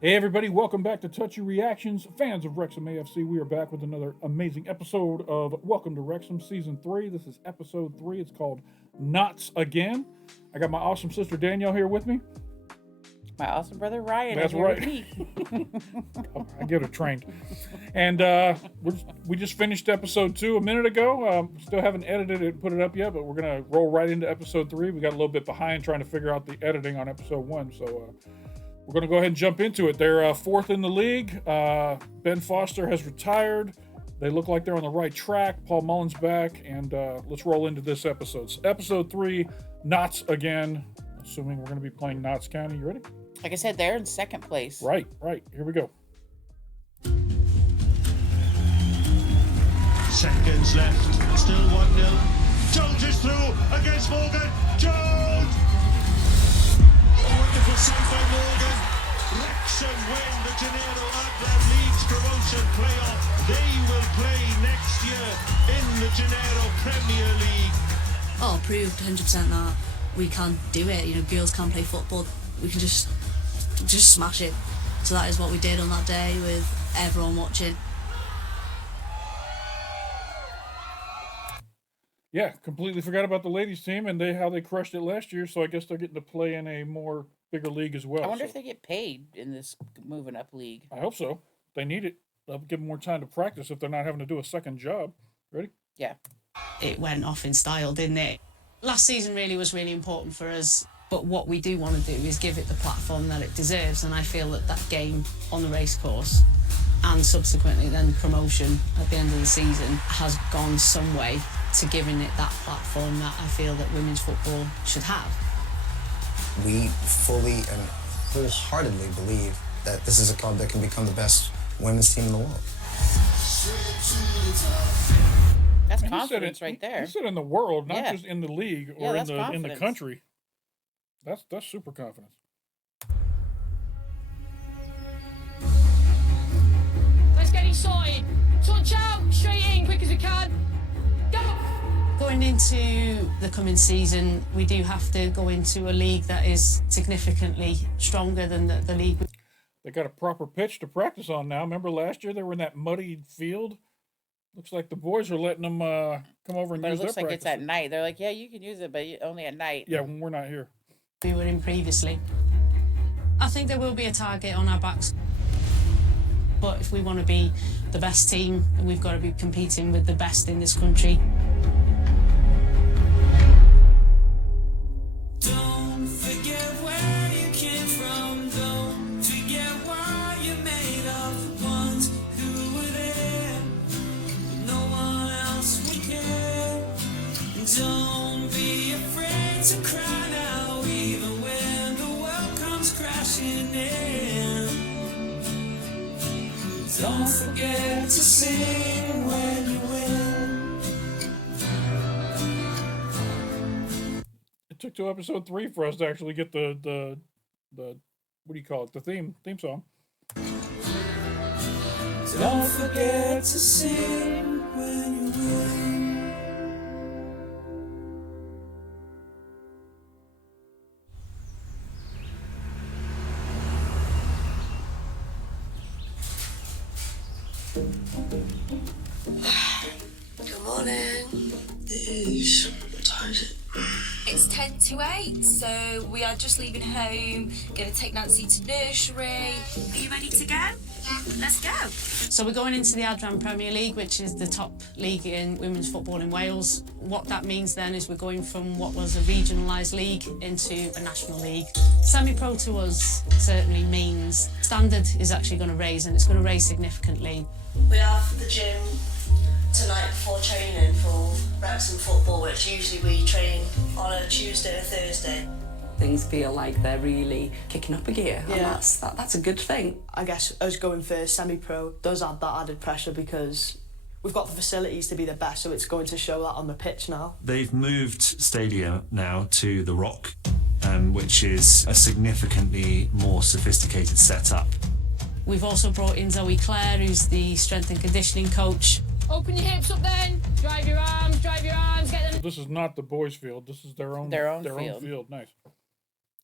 Hey everybody, welcome back to Touchy Reactions. Fans of Wrexham AFC, we are back with another amazing episode of Welcome to Wrexham Season 3. This is episode 3. It's called Knots Again. I got my awesome sister Danielle here with me. My awesome brother Ryan That's is here right. with me. I get her trained. And we just finished episode 2 a minute ago. Still haven't edited it and put it up yet, but we're going to roll right into episode 3. We got a little bit behind trying to figure out the editing on episode 1, so we're going to go ahead and jump into it. They're fourth in the league. Ben Foster has retired. They look like they're on the right track. Paul Mullen's back, and let's roll into this episode. So episode 3, Knots Again. Assuming we're going to be playing Knots County. You ready? Like I said, they're in second place. Right. Here we go. Seconds left. Still 1-0. Jones is through against Morgan. Jones! Wonderful save by Morgan. Wrexham win the Janeiro Adler League's promotion playoff. They will play next year in the Janeiro Premier League. Oh, proved 100% that we can do it. You know, girls can play football. We can just smash it. So that is what we did on that day with everyone watching. Yeah, completely forgot about the ladies team and how they crushed it last year. So I guess they're getting to play in a more bigger league as well. I wonder if they get paid in this moving up league. I hope so. They need it. They'll give them more time to practice if they're not having to do a second job. Ready? Yeah. It went off in style, didn't it? Last season really was really important for us, but what we do want to do is give it the platform that it deserves, and I feel that game on the racecourse and subsequently then promotion at the end of the season has gone some way to giving it that platform that I feel that women's football should have. We fully and wholeheartedly believe that this is a club that can become the best women's team in the world. That's And confidence right there. He said in the world, not Yeah. just in the league or Yeah, in that's the confidence. country. That's super confidence. Let's get it sorted. Touch out, straight in, quick as we can. Go! Going into the coming season, we do have to go into a league that is significantly stronger than the league. They got a proper pitch to practice on now. Remember last year they were in that muddy field? Looks like the boys are letting them come over and But it use looks their like it's practice. at night. They're like, yeah, you can use it, but only at night. Yeah, when we're not here. We were in previously. I think there will be a target on our backs. But if we want to be the best team, we've got to be competing with the best in this country. Don't forget where you came from. Don't forget what you're made of. The ones who were there, but no one else would care. Don't be afraid to cry now, even when the world comes crashing in. Don't forget to sing when you win. It took to episode 3 for us to actually get the what do you call it? The theme song. Don't forget to sing when you win. Good morning. What time is it? It's 10 to 8, so we are just leaving home, going to take Nancy to nursery. Are you ready to go? Yeah. Let's go. So we're going into the Adran Premier League, which is the top league in women's football in Wales. What that means then is we're going from what was a regionalised league into a national league. Semi-pro to us certainly means standard is actually going to raise, and it's going to raise significantly. We have the gym tonight before training for Wrexham football, which usually we train on a Tuesday or Thursday. Things feel like they're really kicking up a gear, and Yeah. that's a good thing. I guess us going for semi-pro does add that added pressure because we've got the facilities to be the best, so it's going to show that on the pitch now. They've moved stadium now to the Rock, which is a significantly more sophisticated setup. We've also brought in Zoe Clare, who's the strength and conditioning coach. Open your hips up then. Drive your arms, get them. This is not the boys' field. This is their own Their own field. Nice.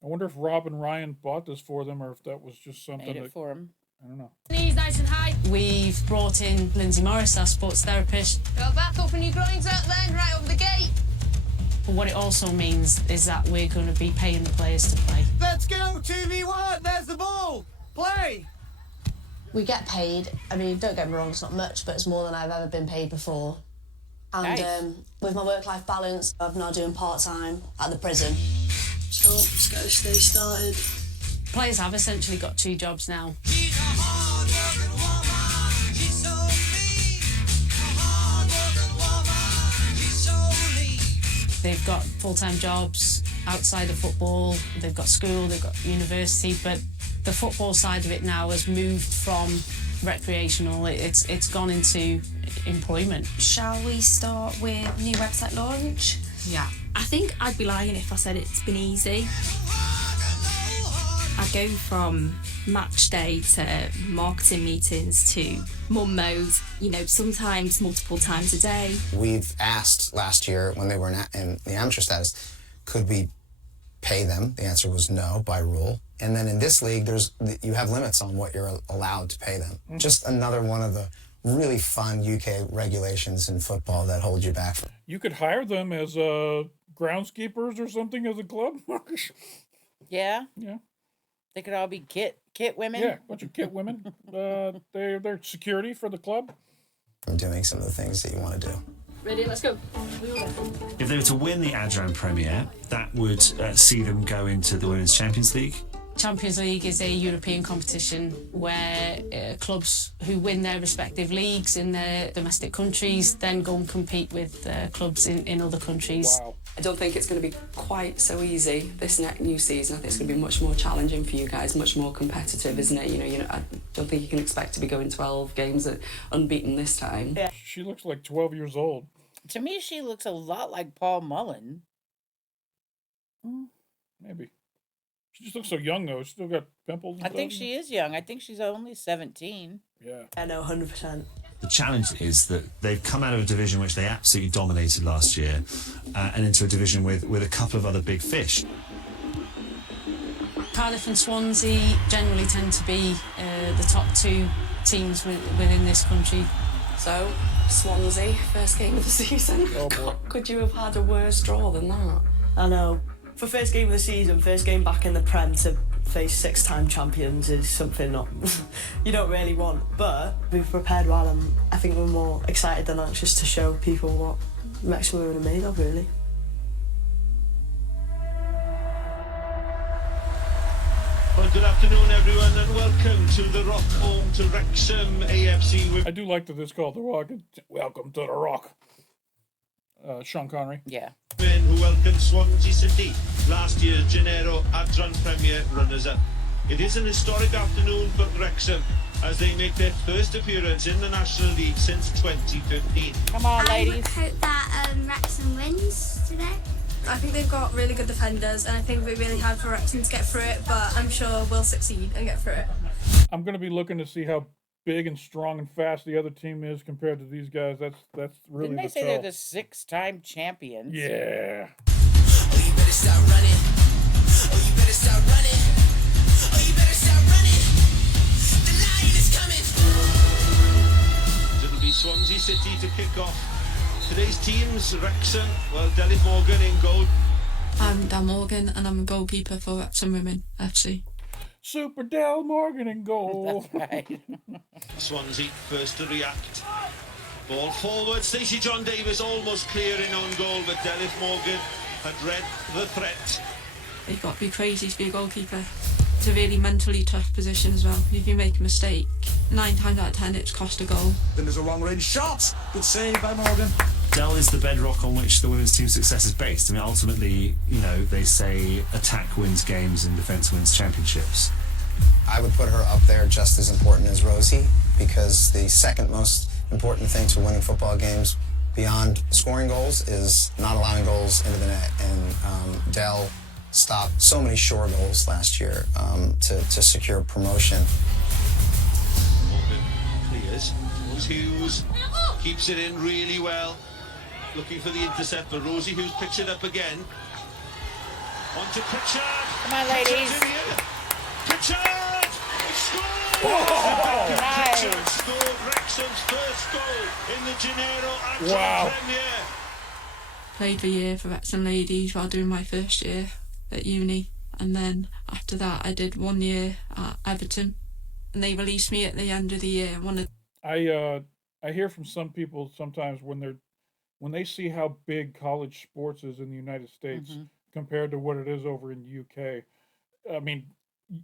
I wonder if Rob and Ryan bought this for them or if that was just something Made it that, for him. I don't know. Knees nice and high. We've brought in Lindsay Morris, our sports therapist. Go back, open your groins out then, right over the gate. But what it also means is that we're going to be paying the players to play. Let's go, 2v1, there's the ball. Play. We get paid. I mean, don't get me wrong, it's not much, but it's more than I've ever been paid before. And Nice. With my work-life balance, I'm now doing part-time at the prison. So just got to stay started. Players have essentially got 2 jobs now. She's a hard-working woman. She's so mean. A hard-working woman. She's so mean. They've got full-time jobs outside of football. They've got school, they've got university, but the football side of it now has moved from recreational. It's gone into employment. Shall we start with new website launch? Yeah. I think I'd be lying if I said it's been easy. I go from match day to marketing meetings to mum mode, you know, sometimes multiple times a day. We've asked last year when they were in the amateur status, could we pay them? The answer was no by rule. And then in this league, you have limits on what you're allowed to pay them. Just another one of the really fun UK regulations in football that hold you back. You could hire them as groundskeepers or something as a club. Yeah. Yeah. They could all be kit women. Yeah, bunch of kit women. They're security for the club. From doing some of the things that you want to do. Ready, let's go. If they were to win the Adran Premier, that would see them go into the Women's Champions League. Champions League is a European competition where clubs who win their respective leagues in their domestic countries then go and compete with clubs in other countries. Wow. I don't think it's going to be quite so easy this new season. I think it's going to be much more challenging for you guys, much more competitive, isn't it? You know, I don't think you can expect to be going 12 games unbeaten this time. Yeah. She looks like 12 years old. To me, she looks a lot like Paul Mullen. Maybe. She just looks so young, though. She's still got pimples and I think stuff. she is young. I think she's only 17. Yeah. I know, 100%. The challenge is that they've come out of a division which they absolutely dominated last year and into a division with a couple of other big fish. Cardiff and Swansea generally tend to be the top 2 teams within this country. So, Swansea, first game of the season. Oh, boy. Could you have had a worse draw than that? I know. For first game of the season, first game back in the Prem to face 6-time champions is something not you don't really want. But we've prepared well, and I think we're more excited than anxious to show people what Wrexham Women are made of, really. Well, good afternoon, everyone, and welcome to the Rock, home to Wrexham AFC. I do like that it's called The Rock. Welcome to The Rock. Sean Connery. Yeah. Men who welcomed Swansea City, last year's Gennaro Adran Premier runners-up. It is an historic afternoon for Wrexham as they make their first appearance in the National League since 2015. Come on, ladies. I hope that Wrexham wins today. I think they've got really good defenders, and I think it'll be really hard for Wrexham to get through it, but I'm sure we'll succeed and get through it. I'm going to be looking to see how big and strong and fast the other team is compared to these guys. That's really Didn't they the say tell. they're the 6-time champions? Yeah. Oh, you better start running. Oh, you better start running. Oh, you better start running. The lion is coming. It'll be Swansea City to kick off. Today's teams, Wrexham, well, Delith Morgan in goal. I'm Dan Morgan, and I'm a goalkeeper for Wrexham Women FC. Super Del Morgan in goal. That's right. Swansea first to react. Ball forward, Stacey John Davis almost clearing on goal, but Delith Morgan had read the threat. You've got to be crazy to be a goalkeeper. It's a really mentally tough position as well. If you make a mistake, 9 times out of 10 it's cost a goal. Then there's a long-range shot. Good save by Morgan. Dell is the bedrock on which the women's team's success is based. I mean, ultimately, you know, they say attack wins games and defence wins championships. I would put her up there just as important as Rosie, because the second most important thing to winning football games beyond scoring goals is not allowing goals into the net. And Dell stopped so many short goals last year to secure promotion. Morgan clears. Rosie Hughes keeps it in really well. Looking for the intercept, but Rosie Hughes picks it up again. On to Pritchard. Come on, ladies. Pritchard! He scored! Oh, nice. Pritchard scored Wrexham's first goal in the Gennaro Adron Wow. Premier. Played the year for Wrexham Ladies while doing my first year at uni, and then after that I did 1 year at Everton, and they released me at the end of the year. I hear from some people sometimes when they see how big college sports is in the United States compared to what it is over in the UK. I mean,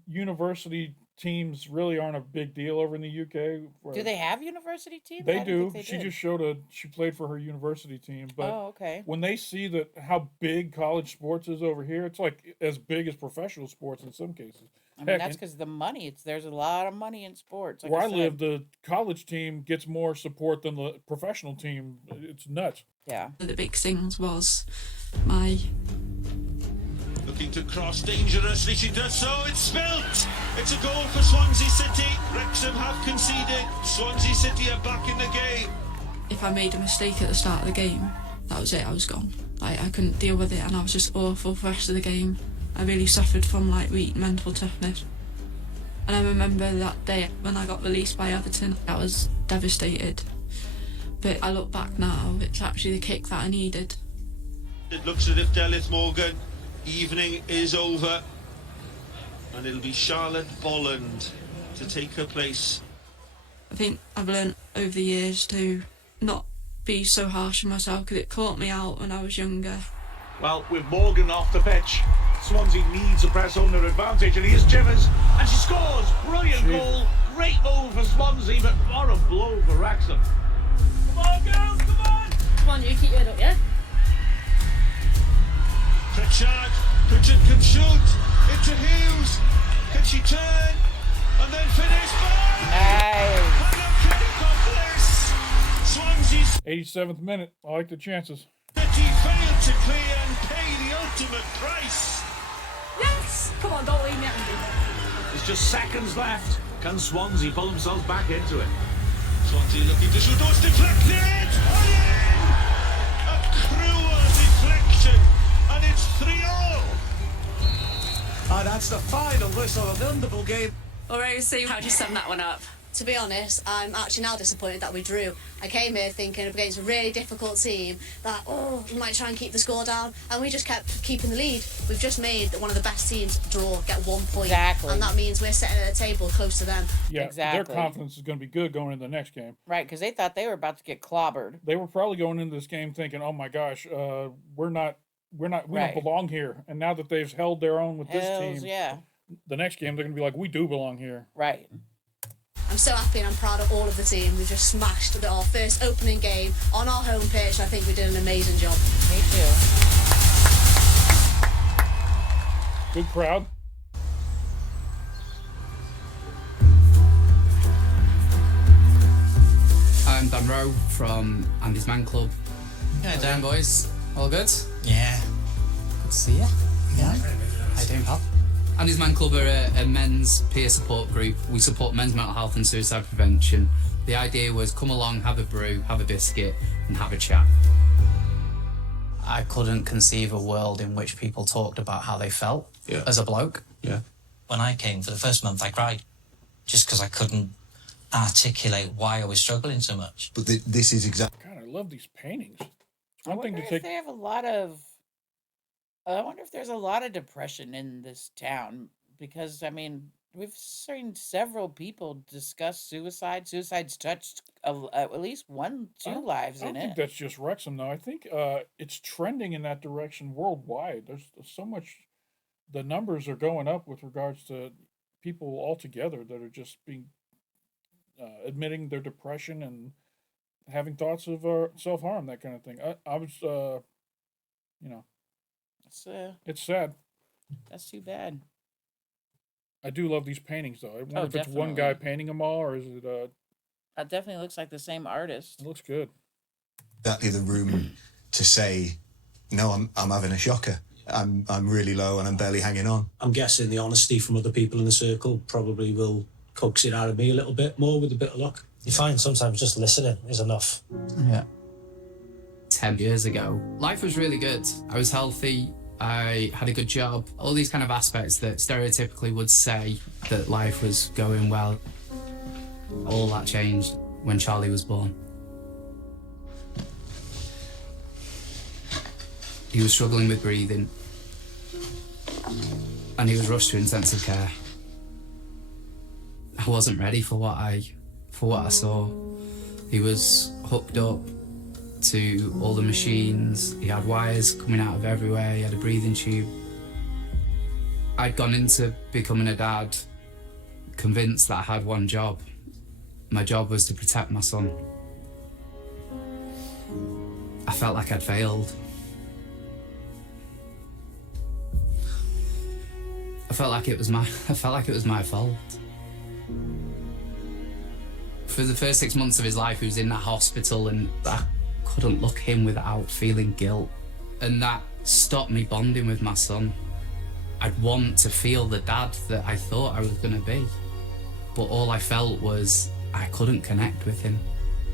university teams really aren't a big deal over in the UK. Do they have university teams? They I didn't do. think they She did. just she played for her university team. But Oh, okay. when they see that how big college sports is over here, it's like as big as professional sports in some cases. I mean, that's because the money. There's a lot of money in sports. Like Where I said. live, the college team gets more support than the professional team. It's nuts. Yeah. One of the big things was my Looking to cross dangerously, she does so, it's spilt! It's a goal for Swansea City. Wrexham have conceded. Swansea City are back in the game. if I made a mistake at the start of the game, that was it, I was gone. I couldn't deal with it and I was just awful for the rest of the game. I really suffered from weak mental toughness. And I remember that day when I got released by Everton, I was devastated. But I look back now, it's actually the kick that I needed. It looks as if Delith Morgan evening is over, and it'll be Charlotte Bolland to take her place. I think I've learnt over the years to not be so harsh on myself because it caught me out when I was younger. Well, with Morgan off the pitch, Swansea needs to press on their advantage, and here's Chivers, and she scores! Brilliant goal, great move for Swansea, but what a blow for Wrexham. Come on, girls, come on! Come on, you keep your head up, yeah? Pritchard can shoot, into Hughes, can she turn, and then finish? Nice! Swansea's 87th minute. I like the chances. City failed to clear and pay the ultimate price. Yes! Come on, don't leave me hanging. There's just seconds left. Can Swansea pull themselves back into it? Swansea looking to shoot, oh, it's deflected! A cruel deflection, and it's 3-0. And that's the final whistle of the wonderful game. All right, so how do you sum that one up? To be honest, I'm actually now disappointed that we drew. I came here thinking against a really difficult team that, we might try and keep the score down, and we just kept keeping the lead. We've just made one of the best teams draw, get 1 point. Exactly. And that means we're sitting at a table close to them. Yeah, Exactly. their confidence is going to be good going into the next game. Right, because they thought they were about to get clobbered. They were probably going into this game thinking, "Oh my gosh, we don't Right. belong here." And now that they've held their own with this Hells team, yeah. the next game they're going to be like, "We do belong here." Right. I'm so happy and I'm proud of all of the team. We just smashed our first opening game on our home pitch. I think we did an amazing job. Me too. Good crowd. I'm Dan Rowe from Andy's Man Club. Yeah, How Dan, boys? All good? Yeah. Good to see you. Yeah. How you doing, pal? Andy's Man Club are a men's peer support group. We support men's mental health and suicide prevention. The idea was come along, have a brew, have a biscuit, and have a chat. I couldn't conceive a world in which people talked about how they felt as a bloke. Yeah. When I came for the first month, I cried just because I couldn't articulate why I was struggling so much. But this is exactly. God, I love these paintings. I wonder if they have a lot of. I wonder if there's a lot of depression in this town because I mean we've seen several people discuss suicide. Suicide's touched at least two lives I in don't think it. that's just Wrexham, though. I think it's trending in that direction worldwide. There's so much. The numbers are going up with regards to people altogether that are just being admitting their depression and having thoughts of self-harm, that kind of thing. I was, it's sad. That's too bad. I do love these paintings, though. I wonder if it's one guy painting them all, or is it? That definitely looks like the same artist. It looks good. Exactly the room to say, no, I'm having a shocker. I'm really low and I'm barely hanging on. I'm guessing the honesty from other people in the circle probably will coax it out of me a little bit more with a bit of luck. You find sometimes just listening is enough. Yeah. 10 years ago, life was really good. I was healthy. I had a good job. All these kind of aspects that stereotypically would say that life was going well. All that changed when Charlie was born. He was struggling with breathing, and he was rushed to intensive care. I wasn't ready for what I saw. He was hooked up to all the machines. He had wires coming out of everywhere. He had a breathing tube. I'd gone into becoming a dad convinced that I had one job. My job was to protect my son. I felt like I'd failed. I felt like it was my fault. For the first 6 months of his life, he was in that hospital, and I couldn't look him without feeling guilt. And that stopped me bonding with my son. I'd want to feel the dad that I thought I was going to be. But all I felt was I couldn't connect with him.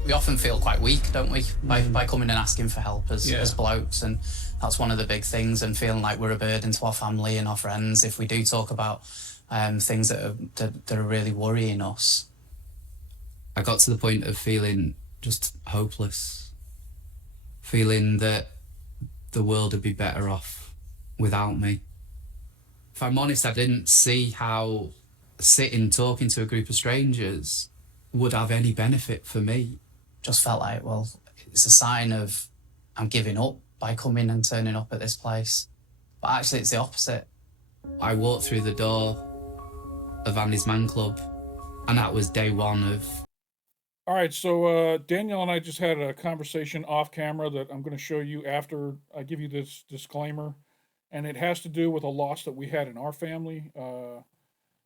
We often feel quite weak, don't we, by coming and asking for help as blokes, and that's one of the big things, and feeling like we're a burden to our family and our friends if we do talk about things that are really worrying us. I got to the point of feeling just hopeless, feeling that the world would be better off without me. If I'm honest, I didn't see how sitting talking to a group of strangers would have any benefit for me. Just felt like, well, it's a sign of I'm giving up by coming and turning up at this place. But actually it's the opposite. I walked through the door of Andy's Man Club, and that was day one of... All right, so Danielle and I just had a conversation off camera that I'm going to show you after I give you this disclaimer. And it has to do with a loss that we had in our family.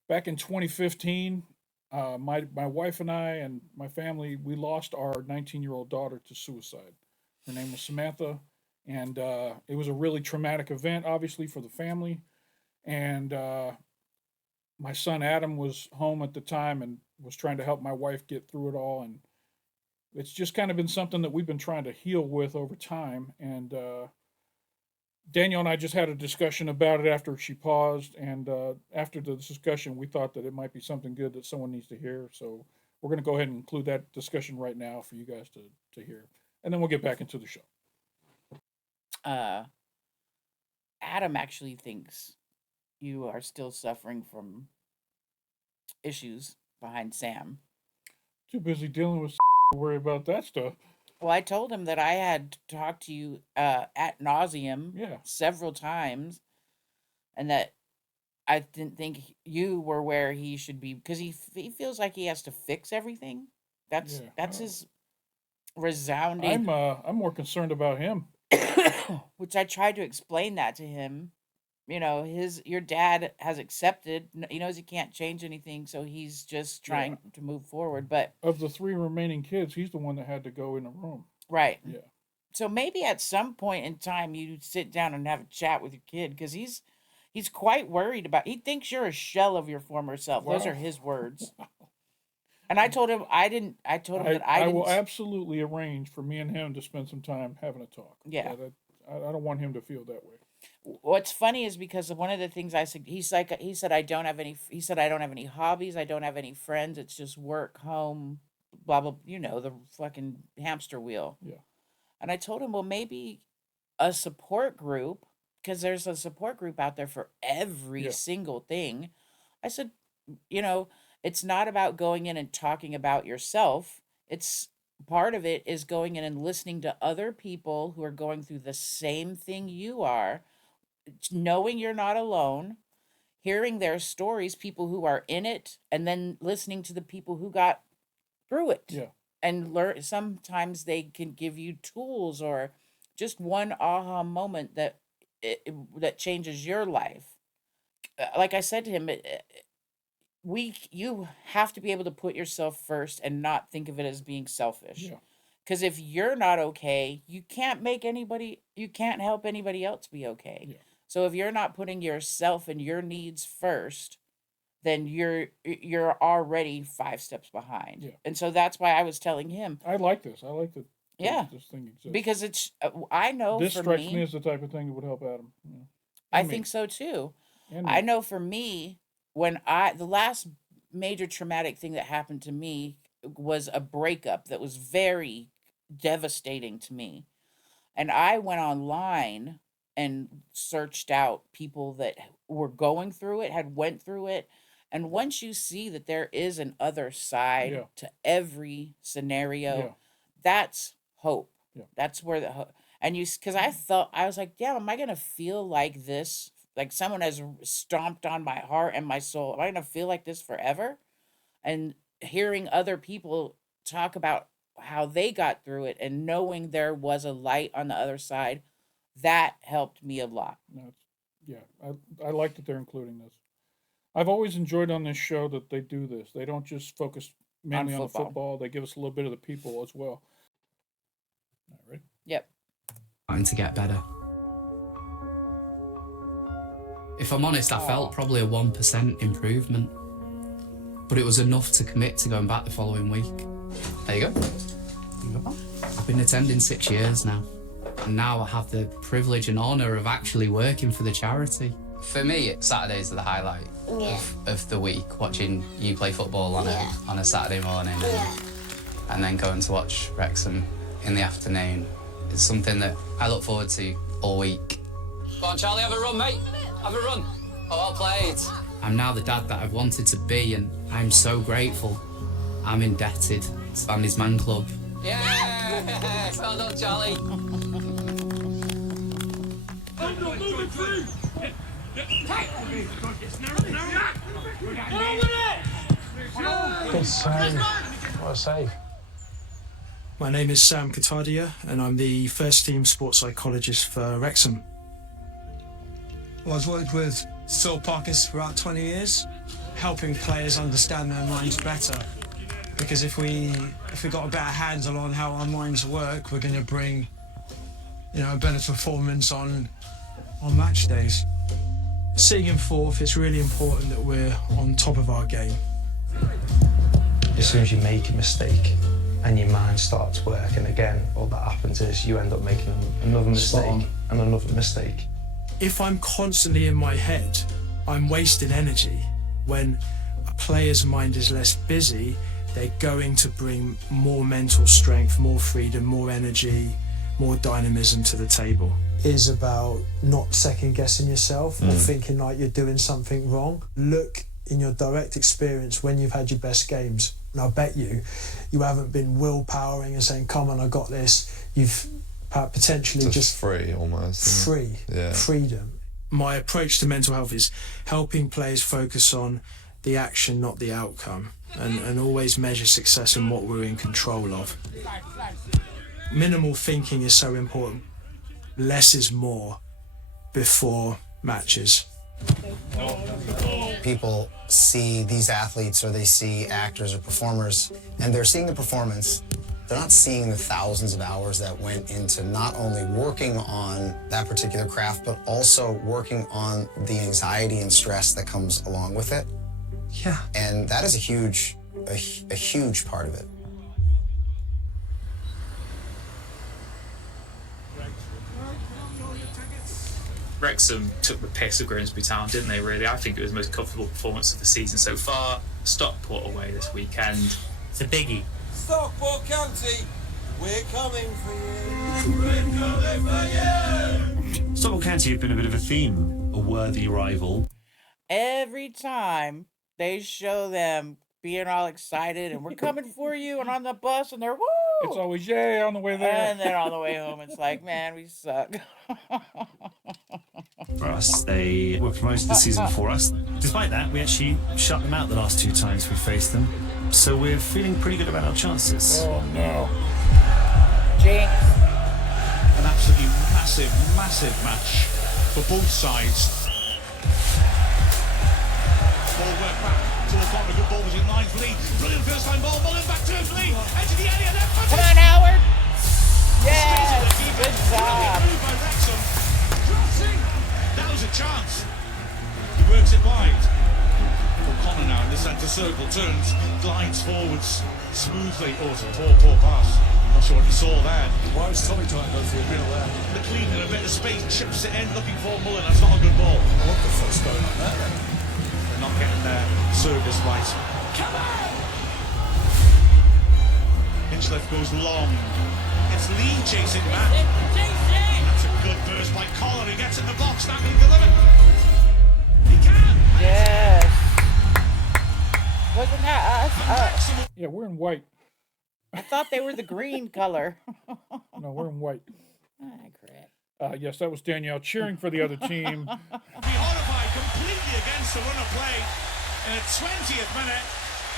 Back in 2015, my wife and I and my family, we lost our 19-year-old daughter to suicide. Her name was Samantha, and it was a really traumatic event, obviously, for the family. And my son Adam was home at the time and was trying to help my wife get through it all. And it's just kind of been something that we've been trying to heal with over time. And Danielle and I just had a discussion about it after she paused, and after the discussion, we thought that it might be something good that someone needs to hear. So we're going to go ahead and include that discussion right now for you guys to hear, and then we'll get back into the show. Adam actually thinks you are still suffering from issues behind Sam. Too busy dealing with to worry about that stuff. Well, I told him that I had talked to you ad nauseum several times, and that I didn't think you were where he should be, because he feels like he has to fix everything. That's his resounding. I'm more concerned about him. Which I tried to explain that to him. You know, your dad has accepted. He knows he can't change anything, so he's just trying to move forward. But of the 3 remaining kids, he's the one that had to go in the room. Right. Yeah. So maybe at some point in time you sit down and have a chat with your kid, because he's quite worried about. He thinks you're a shell of your former self. Wow. Those are his words. And I told him I didn't. I told him that I didn't. will absolutely arrange for me and him to spend some time having a talk. Yeah. I don't want him to feel that way. What's funny is because one of the things I said, he said I don't have any hobbies, I don't have any friends, it's just work, home, blah blah, the fucking hamster wheel. Yeah. And I told him, well, maybe a support group, because there's a support group out there for every single thing. I said, it's not about going in and talking about yourself. It's part of it is going in and listening to other people who are going through the same thing you are, knowing you're not alone, hearing their stories, people who are in it, and then listening to the people who got through it. Yeah. And sometimes they can give you tools or just one aha moment that changes your life. Like I said to him, you have to be able to put yourself first and not think of it as being selfish. Yeah. Because if you're not okay, you can't help anybody else be okay. Yeah. So if you're not putting yourself and your needs first, then you're already 5 steps behind. Yeah. And so that's why I was telling him. I like this. I like that. Yeah. This thing exists. Because it's I know This for strikes me me as the type of thing that would help Adam. Yeah. I think so too. And I know for me, the last major traumatic thing that happened to me was a breakup that was very devastating to me. And I went online and searched out people that were going through it, had went through it. And once you see that there is an other side Yeah. to every scenario, Yeah. that's hope. Yeah. That's where and because I was like, damn, am I gonna feel like this? Like someone has stomped on my heart and my soul. Am I gonna feel like this forever? And hearing other people talk about how they got through it and knowing there was a light on the other side, that helped me a lot. I like that they're including this. I've always enjoyed on this show that they do this. They don't just focus mainly on the football. They give us a little bit of the people as well. All right. Yep. Trying to get better. If I'm honest, I felt probably a 1% improvement, but it was enough to commit to going back the following week. There you go. I've been attending 6 years now, and now I have the privilege and honour of actually working for the charity. For me, Saturdays are the highlight of the week, watching you play football on a Saturday morning and then going to watch Wrexham in the afternoon. It's something that I look forward to all week. Go on, Charlie, have a run, mate. Have a run. Oh, well played. I'm now the dad that I've wanted to be, and I'm so grateful. I'm indebted to Andy's Man Club. Yeah! Well done, Charlie. Good save. What a save. My name is Sam Katadia, and I'm the first team sports psychologist for Wrexham. Well, I've worked with Phil Parkins for about 20 years, helping players understand their minds better. Because if we got a better handle on how our minds work, we're going to bring, a better performance on match days. Sitting in fourth, it's really important that we're on top of our game. As soon as you make a mistake and your mind starts working again, all that happens is you end up making another mistake and another mistake. If I'm constantly in my head, I'm wasting energy. When a player's mind is less busy, they're going to bring more mental strength, more freedom, more energy, more dynamism to the table. Is about not second guessing yourself or thinking like you're doing something wrong. Look in your direct experience when you've had your best games. And I bet you haven't been willpowering and saying, come on, I got this. You've potentially just free almost. Free. Yeah. Freedom. My approach to mental health is helping players focus on the action, not the outcome, and always measure success in what we're in control of. Minimal thinking is so important. Less is more before matches. People see these athletes or they see actors or performers, and they're seeing the performance. They're not seeing the thousands of hours that went into not only working on that particular craft, but also working on the anxiety and stress that comes along with it. Yeah. And that is a huge part of it. Wrexham took the piss of Grimsby Town, didn't they, really? I think it was the most comfortable performance of the season so far. Stockport away this weekend. It's a biggie. Stockport County, we're coming for you. We're coming for you. Stockport County have been a bit of a theme, a worthy rival. Every time they show them being all excited and we're coming for you and on the bus and they're woo! It's always yay on the way there. And then on the way home it's like, man, we suck. For us, they were promoted this season for us. Despite that, we actually shut them out the last 2 times we faced them. So we're feeling pretty good about our chances. Oh no. Jinx. An absolutely massive match for both sides. Ball work back to the bottom. Good ball was in line for Lee. Brilliant first time ball. Mullen back to Lee. Into the area. Left foot. Come on, Howard. Yes. Good job. Move by Wrexham. Crossing. That was a chance. He works it wide. O'Connor now in the centre circle turns, glides forwards smoothly. Oh, it's a poor pass. Not sure what you saw there. Why was Tommy trying to go for a middle there? McLean in a bit of space, chips it in, looking for Mullen. That's not a good ball. What the fuck's going on there then? They're not getting their service right. Come on! Hinchliffe goes long. It's Lee chasing back. That's a good burst by Collar. He gets in the box, now can he deliver? He can! Yes. Wasn't that us? Yeah, we're in white. I thought they were the green color. No, we're in white. Ah, crap. Yes, that was Danielle cheering for the other team. Be horrified completely against the run of play. In the 20th minute,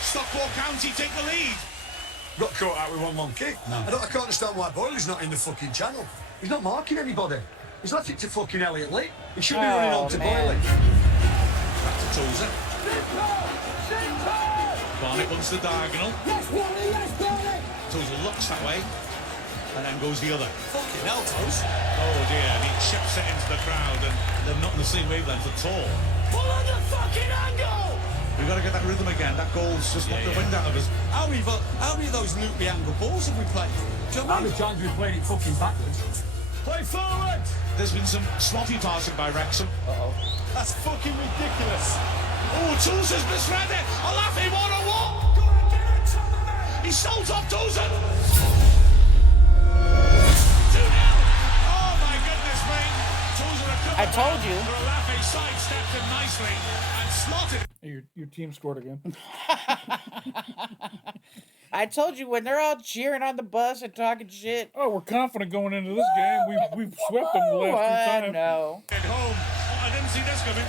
Stockport County take the lead. Got caught out with 1-1 kick. No. I can't understand why Boyle's not in the fucking channel. He's not marking anybody. He's left it to fucking Elliot Lee. He should be running on to Boyle. Back to Tozer. Barnett wants the diagonal. Yes, Wally, yes, Barnett! Tozer looks that way, and then goes the other. Fucking hell, Tozer. Oh dear, and he chips it into the crowd, and they're not in the same wavelength at all. Pull on the fucking angle! We've got to get that rhythm again. That goal's just knocked the wind out of us. How many of those loopy angle balls have we played? How many times have we played it fucking backwards? Play forward! There's been some sloppy passing by Wrexham. Uh-oh. That's fucking ridiculous. Oh, Tozer's misread it. I'll laugh him 1-1. He sold off Tozer. 2-0. Oh my goodness me. Tozer recovered. I told you. Olafe sidestepped him nicely and slotted. Your team scored again. I told you when they're all cheering on the bus and talking shit. Oh, we're confident going into this game. We've swept them the last two times. No. At home. I didn't see this coming.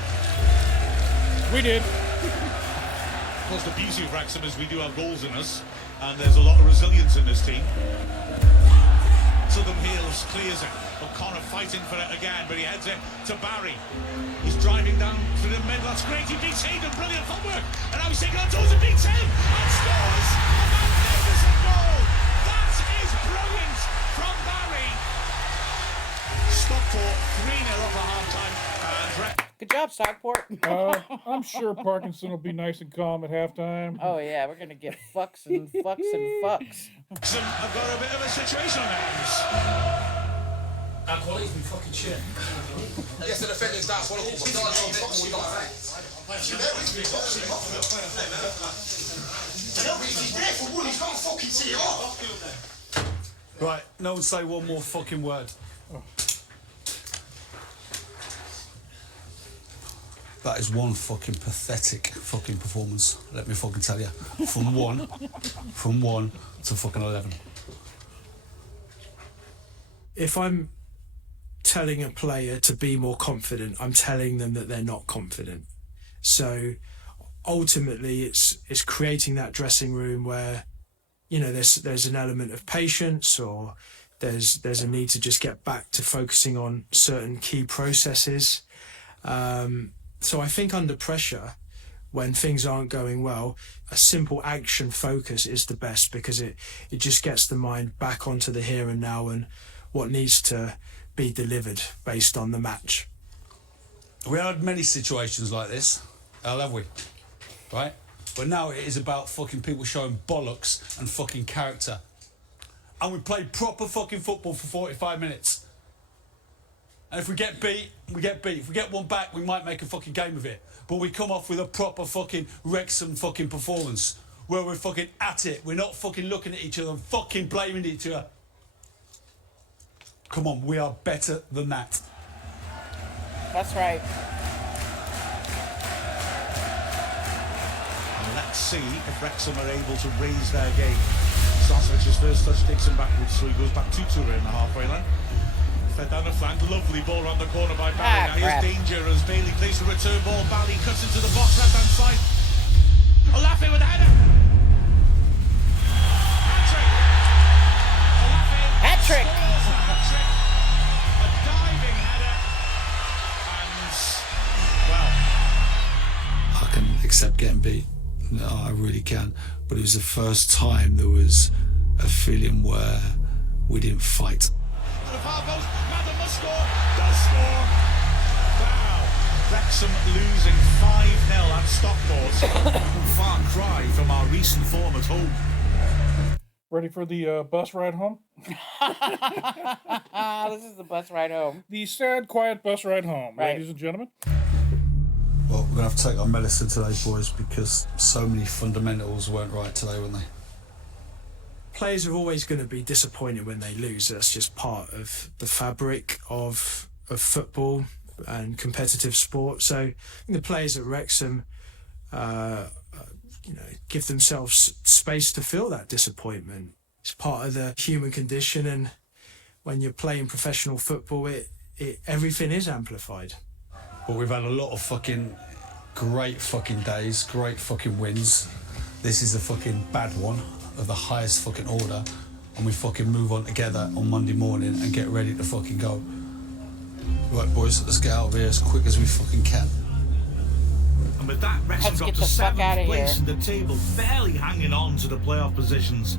We did. Of course, the beauty of Wrexham is we do have goals in us, and there's a lot of resilience in this team. Southern Hills clears it. O'Connor fighting for it again, but he heads it to Barry. He's driving down through the middle. That's great. He beats Hayden. Brilliant footwork. And now he's taking on Tozer, beats him and scores a magnificent goal. That is brilliant from Barry. Stockport 3-0 up at half-time. Good job, Stockport. I'm sure Parkinson will be nice and calm at halftime. Oh, yeah, we're going to get fucks and fucks and fucks. Wrexham have got a bit of a situation on their hands. Our quality's been fucking shit. Yes, the defenders down for Right, no one say one more fucking word. That is one fucking pathetic fucking performance, let me fucking tell you. From one to fucking 11. If I'm telling a player to be more confident, I'm telling them that they're not confident. So ultimately it's creating that dressing room where, you know, there's an element of patience, or there's a need to just get back to focusing on certain key processes. So I think under pressure, when things aren't going well, a simple action focus is the best, because it just gets the mind back onto the here and now and what needs to be delivered based on the match. We had many situations like this, have we? Right? But now it is about fucking people showing bollocks and fucking character. And we played proper fucking football for 45 minutes. And if we get beat, we get beat. If we get one back, we might make a fucking game of it. But we come off with a proper fucking Wrexham fucking performance, where we're fucking at it. We're not fucking looking at each other and fucking blaming each other. Come on, we are better than that. That's right. Let's see if Wrexham are able to raise their game. Sassowicz's first touch takes him backwards, so he goes back to Toure in the halfway line. Fed down the flank, lovely ball around the corner by Barry. Now here's danger as Bailey plays the return ball. Bailey cuts into the box, left hand side. Olafe with a header. Hat-trick. A diving header. And, well, I can accept getting beat. No, I really can. But it was the first time there was a feeling where we didn't fight. The far post, Madden must score, does score. Wow. Wrexham losing 5-0 at Stockport. Far cry from our recent form at home. Ready for the bus ride home? This is the bus ride home. The sad, quiet bus ride home, Right. ladies and gentlemen. Well, we're going to have to take our medicine today, boys, because so many fundamentals weren't right today, weren't they? Players are always going to be disappointed when they lose. That's just part of the fabric of football and competitive sport. So I think the players at Wrexham, give themselves space to feel that disappointment. It's part of the human condition, and when you're playing professional football, everything is amplified. But we've had a lot of fucking great fucking days, great fucking wins. This is a fucking bad one of the highest fucking order, and we fucking move on together on Monday morning and get ready to fucking go. Right, boys, let's get out of here as quick as we fucking can. And with that, Wrexham Let's got get to the fuck 7th outta place here. in the table, barely hanging on to the playoff positions.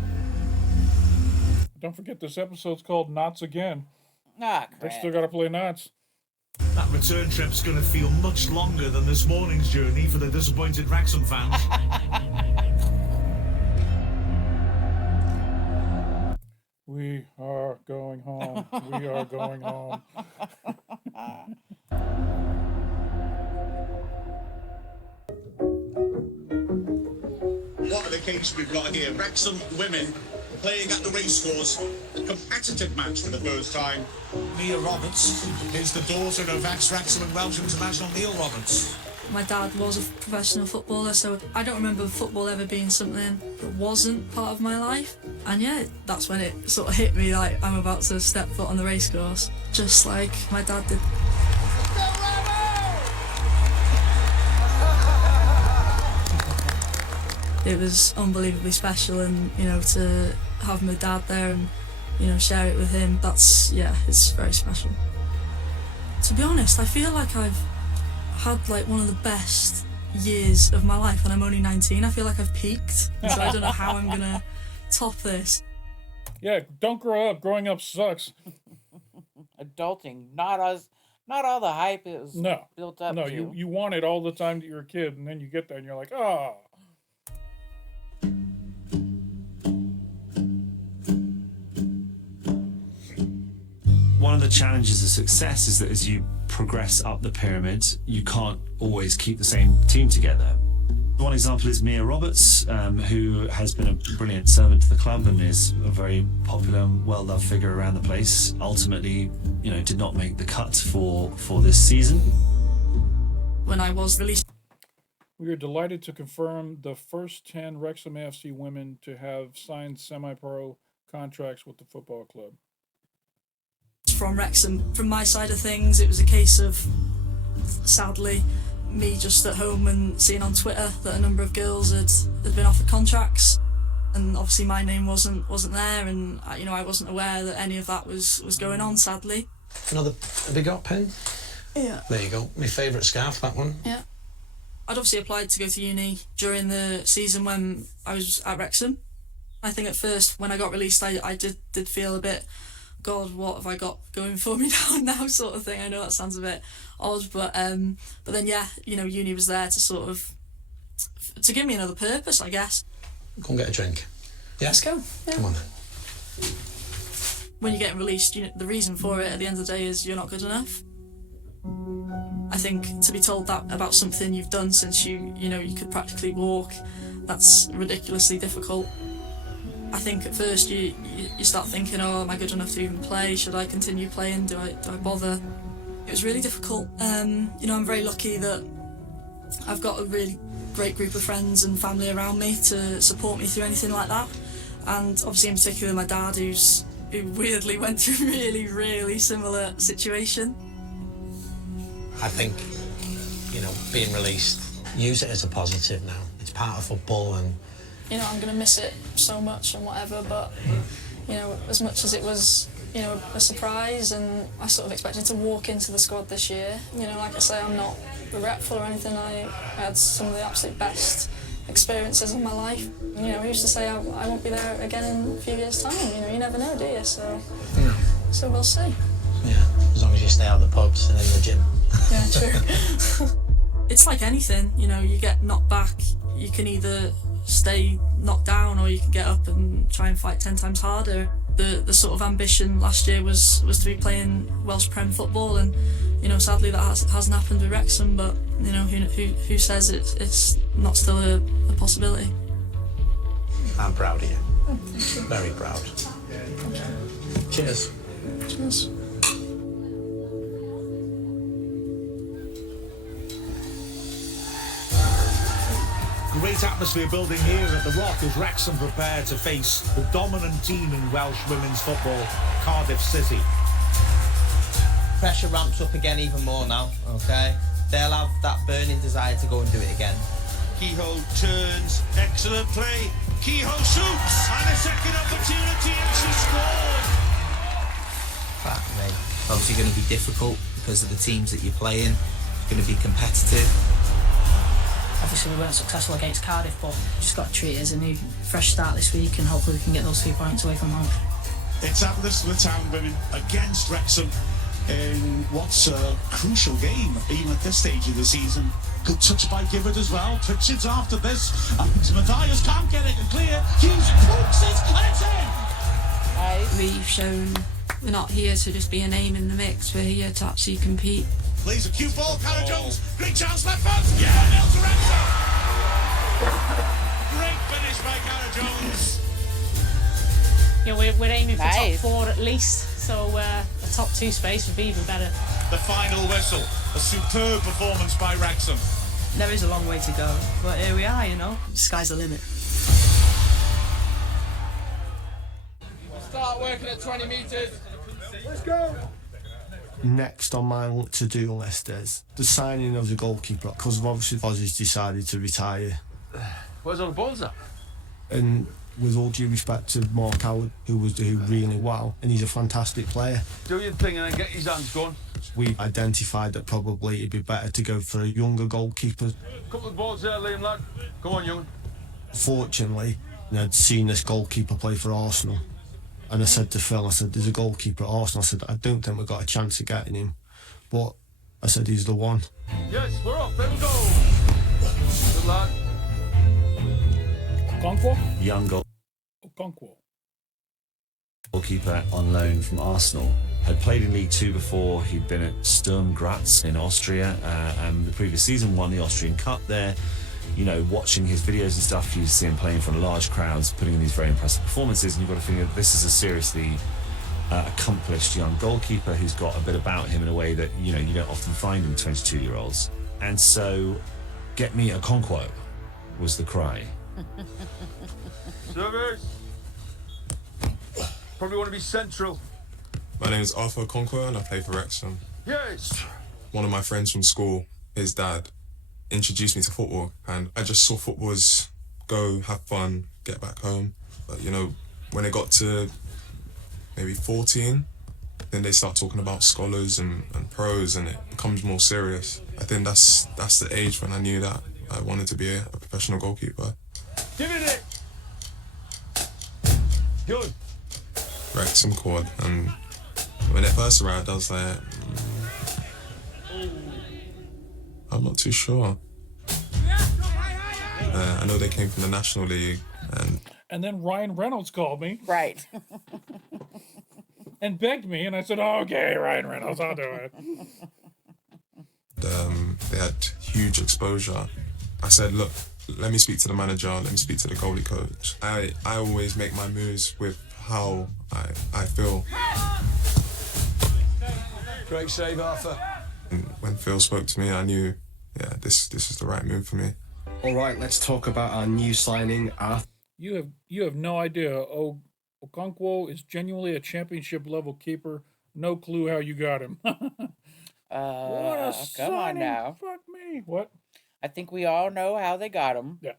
Don't forget, this episode's called Knots Again. Ah, They crap. still got to play knots. That return trip's going to feel much longer than this morning's journey for the disappointed Wrexham fans. We are going home. We are going home. What are the case we've got here? Wrexham women playing at the racecourse. Competitive match for the first time. Mia Roberts is the daughter of ex-Wrexham and Welsh international Neil Roberts. My dad was a professional footballer, so I don't remember football ever being something that wasn't part of my life. And yeah, that's when it sort of hit me, like I'm about to step foot on the racecourse, just like my dad did. It was unbelievably special, and to have my dad there and share it with him, it's very special. To be honest, I feel like I've had like one of the best years of my life, and I'm only 19. I feel like I've peaked, so I don't know how I'm gonna top this. Yeah, don't grow up. Growing up sucks. Adulting, not all the hype it was built up No, to. you want it all the time that you're a kid, and then you get there and you're like, oh. One of the challenges of success is that as you progress up the pyramid, you can't always keep the same team together. One example is Mia Roberts, who has been a brilliant servant to the club and is a very popular and well-loved figure around the place. Ultimately, did not make the cut for this season. When I was released, We are delighted to confirm the first 10 Wrexham AFC women to have signed semi-pro contracts with the football club. from Wrexham, from my side of things, it was a case of, sadly, me just at home and seeing on Twitter that a number of girls had been offered contracts, and obviously my name wasn't there, and I wasn't aware that any of that was going on, sadly. Have you got a pen? Yeah. There you go. My favourite scarf, that one. Yeah. I'd obviously applied to go to uni during the season when I was at Wrexham. I think at first when I got released I did feel a bit, God, what have I got going for me now sort of thing. I know that sounds a bit odd, but then yeah, uni was there to sort of to give me another purpose, I guess. Go and get a drink. Yeah? Let's go. Yeah. Come on. When you're getting released, the reason for it at the end of the day is you're not good enough. I think to be told that about something you've done since you could practically walk, that's ridiculously difficult. I think at first you start thinking, oh, am I good enough to even play? Should I continue playing? Do I bother? It was really difficult. I'm very lucky that I've got a really great group of friends and family around me to support me through anything like that. And obviously in particular my dad, who weirdly went through a really, really similar situation. I think, being released, use it as a positive now. It's part of football, and I'm going to miss it so much and whatever, but, as much as it was, a surprise, and I sort of expected to walk into the squad this year. Like I say, I'm not regretful or anything. I had some of the absolute best experiences of my life. I used to say I won't be there again in a few years' time. You never know, do you? So we'll see. yeah, as long as you stay out of the pubs and in the gym. Yeah, true. It's like anything, you get knocked back. You can either stay knocked down, or you can get up and try and fight 10 times harder. The sort of ambition last year was to be playing Welsh Prem football, and sadly that hasn't happened with Wrexham. But who says it's not still a possibility? I'm proud of you. Very proud. Cheers. Cheers. Great atmosphere building here at the Rock as Wrexham prepare to face the dominant team in Welsh women's football, Cardiff City. Pressure ramps up again even more now, okay? They'll have that burning desire to go and do it again. Kehoe turns, excellent play. Kehoe shoots, and a second opportunity, and she scored. Fuck me. Obviously going to be difficult because of the teams that you're playing. It's going to be competitive. Obviously we weren't successful against Cardiff, but just got to treat it as a new fresh start this week, and hopefully we can get those 3 points away from home. It's Atlas for the Town women against Wrexham in what's a crucial game, even at this stage of the season. Good touch by Gibbard as well. Pritchard's after this, and Matthias can't get it clear. Hughes pokes it, and it's in! We've shown we're not here to just be a name in the mix, we're here to actually compete. Plays a cute ball, Cara Jones. Great chance, left foot. Yeah, nil to Wrexham. Great finish by Cara Jones. We're aiming for top 4 at least, so a top 2 space would be even better. The final whistle. A superb performance by Wrexham. There is a long way to go, but here we are, Sky's the limit. Start working at 20 metres. Let's go. Next on my to-do list is the signing of the goalkeeper, because obviously Ozzy's decided to retire. Where's all the balls at? And with all due respect to Mark Howard, who was doing really well, and he's a fantastic player. Do your thing and then get his hands going. We identified that probably it'd be better to go for a younger goalkeeper. Couple of balls there, Liam, lad. Go on, young. Fortunately, I'd seen this goalkeeper play for Arsenal. And I said to Phil, there's a goalkeeper at Arsenal. I said, I don't think we've got a chance of getting him. But I said, he's the one. Yes, we're off. There we go. Good lad. Okonkwo? Young Okonkwo. Goalkeeper on loan from Arsenal. Had played in League 2 before. He'd been at Sturm Graz in Austria, and the previous season won the Austrian Cup there. Watching his videos and stuff, you see him playing in front of large crowds, putting in these very impressive performances, and you've got to think that this is a seriously accomplished young goalkeeper who's got a bit about him in a way that, you don't often find in 22-year-olds. And so, get me Okonkwo was the cry. Service. Probably want to be central. My name is Arthur Okonkwo and I play for Wrexham. Yes. One of my friends from school, his dad, introduced me to football, and I just saw football as go, have fun, get back home. But when it got to maybe 14, then they start talking about scholars and pros, and it becomes more serious. I think that's the age when I knew that I wanted to be a professional goalkeeper. Give it. Good. Wrexham called, and when it first arrived, I was like, I'm not too sure. I know they came from the National League, and then Ryan Reynolds called me. Right. And begged me, and I said, oh, okay, Ryan Reynolds, I'll do it. They had huge exposure. I said, look, let me speak to the manager, let me speak to the goalie coach. I always make my moves with how I feel. Great save, Arthur. And when Phil spoke to me, I knew, this is the right move for me. All right, let's talk about our new signing, Arthur. You have no idea. Okonkwo is genuinely a championship-level keeper. No clue how you got him. What a come on signing. now. Fuck me. What? I think we all know how they got him. Yeah.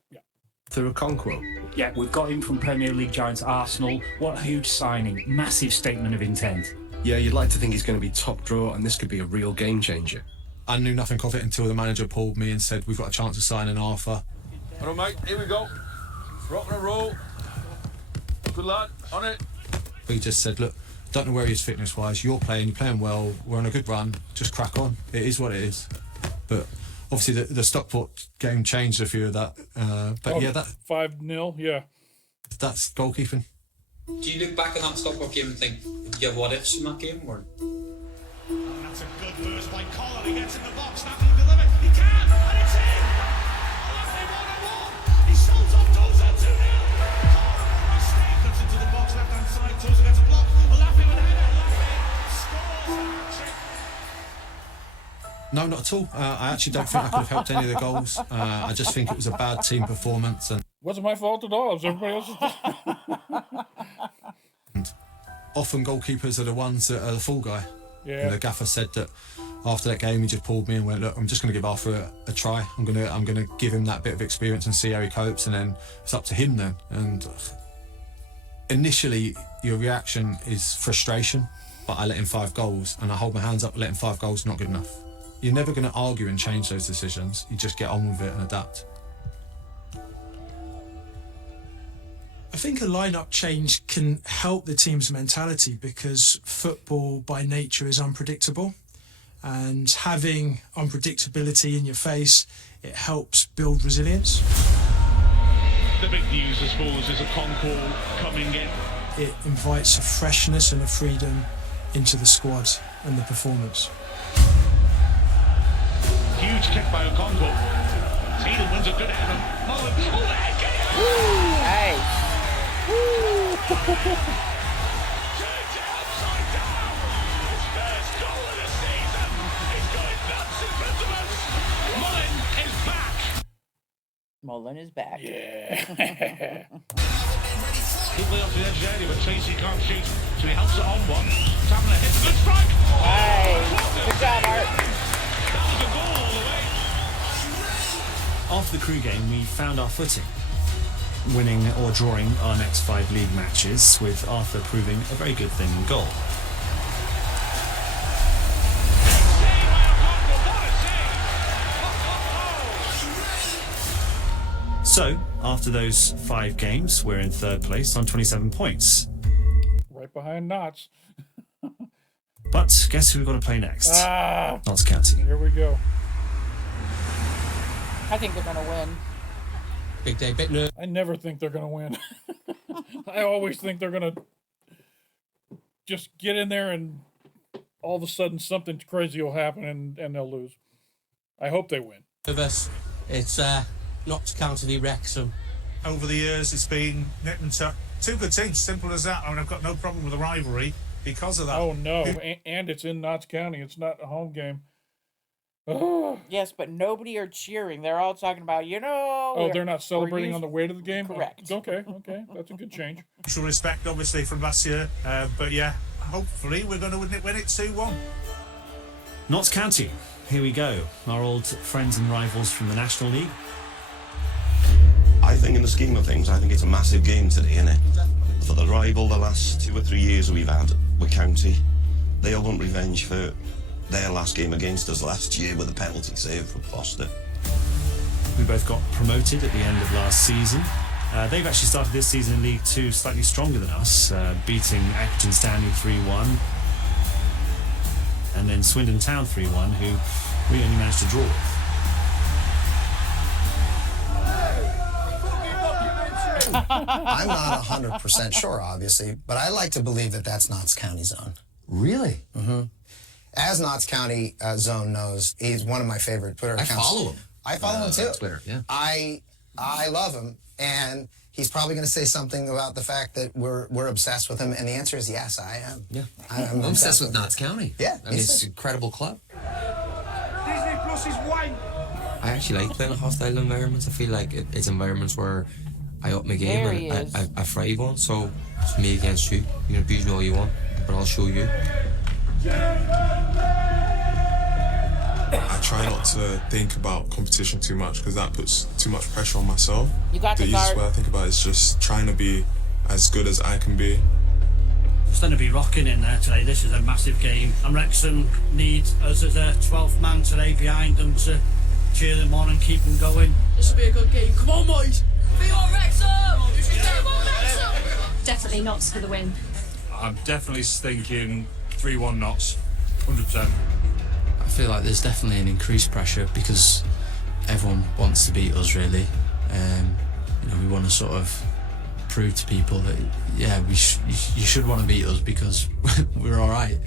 Through Okonkwo. Yeah, we've got him from Premier League giants Arsenal. What a huge signing. Massive statement of intent. Yeah, you'd like to think he's going to be top draw, and this could be a real game changer. I knew nothing of it until the manager pulled me and said, we've got a chance of signing Arthur. All right, mate, here we go. Rock and roll. Good lad, on it. He just said, look, don't know where he is fitness-wise. You're playing well. We're on a good run. Just crack on. It is what it is. But obviously the Stockport game changed a few of that. But yeah, that 5-0. Yeah, that's goalkeeping. Do you look back at that Stockport game and think, do you have what ifs from that game? Or? That's a good burst by Colin. He gets in the box. That will deliver. He can, and it's in. He shoots off Tozer 2-0. Horrible mistake. Cuts into the box, left hand side. Tozer gets a block. Olafi with a header. Olafi scores a trick. No, not at all. I actually don't think I could have helped any of the goals. I just think it was a bad team performance. And wasn't my fault at all. It was everybody else's fault. Often goalkeepers are the ones that are the fall guy. Yeah. And the gaffer said that after that game, he just pulled me and went, "Look, I'm just going to give Arthur a try. I'm going to give him that bit of experience and see how he copes, and then it's up to him then." And initially, your reaction is frustration, but I let him 5 goals, and I hold my hands up. Letting 5 goals is not good enough. You're never going to argue and change those decisions. You just get on with it and adapt. I think a lineup change can help the team's mentality because football by nature is unpredictable, and having unpredictability in your face, it helps build resilience. The big news, I suppose, is a Concord coming in. It invites a freshness and a freedom into the squad and the performance. Huge kick by Okonkwo. Taylor wins a good header. Mullen. Oh, the head get it! Nice. Turns it upside down. His first goal of the season. He's going nuts in front of us. Mullen is back. Mullen is back. Yeah. Good play off the edge area, but Tracy can't shoot, so he helps it on one. Tamler hits a good strike. Nice. Good job, Art. That was a goal all the way. After the Crew game, we found our footing, winning or drawing our next 5 league matches, with Arthur proving a very good thing in goal. So, after those 5 games, we're in 3rd place on 27 points. Right behind Notts. But guess who we've got to play next? Notts County. Here we go. I think they're going to win. Big day, bit nerve. I never think they're going to win. I always think they're going to just get in there and all of a sudden something crazy will happen and they'll lose. I hope they win. It's Notts County v Wrexham. Over the years, it's been nip and tuck. 2 good teams, simple as that. I mean, I've got no problem with the rivalry because of that. Oh, no. And it's in Notts County. It's not a home game. Yes, but nobody are cheering. They're all talking about, Oh, they're not celebrating on the way to the game? Correct. Okay. That's a good change. Mutual respect, obviously, from last year. But yeah, hopefully we're going to win it 2-1. Notts County, here we go. Our old friends and rivals from the National League. I think in the scheme of things, I think it's a massive game today, isn't it? For the rival the last 2 or 3 years we've had with County, they all want revenge for their last game against us last year with a penalty save from Foster. We both got promoted at the end of last season. They've actually started this season in League 2 slightly stronger than us, beating Accrington Stanley 3-1, and then Swindon Town 3-1, who we only managed to draw with. I'm not 100% sure, obviously, but I like to believe that that's Notts County zone. Really? Mm-hmm. As Notts County zone knows, he's one of my favorite Twitter accounts. I follow him. I follow him too. On Twitter, yeah. I love him, and he's probably going to say something about the fact that we're obsessed with him, and the answer is yes, I am. Yeah. I'm obsessed with Notts County. Yeah. I mean, it's an incredible club. Disney Plus is wine. I actually like playing in hostile environments. I feel like it's environments where I up my game and I thrive on. So it's me against you. You can abuse me all you want, but I'll show you. I try not to think about competition too much because that puts too much pressure on myself. You got the easiest way I think about it is just trying to be as good as I can be. It's going to be rocking in there today. This is a massive game, and Wrexham need us as a 12th man today behind them to cheer them on and keep them going. This will be a good game. Come on, boys! Be on Wrexham! Definitely Notts for the win. I'm definitely thinking 3-1 Notts, 100%. I feel like there's definitely an increased pressure because everyone wants to beat us, really. You know, we want to sort of prove to people that, yeah, you should want to beat us because we're all right.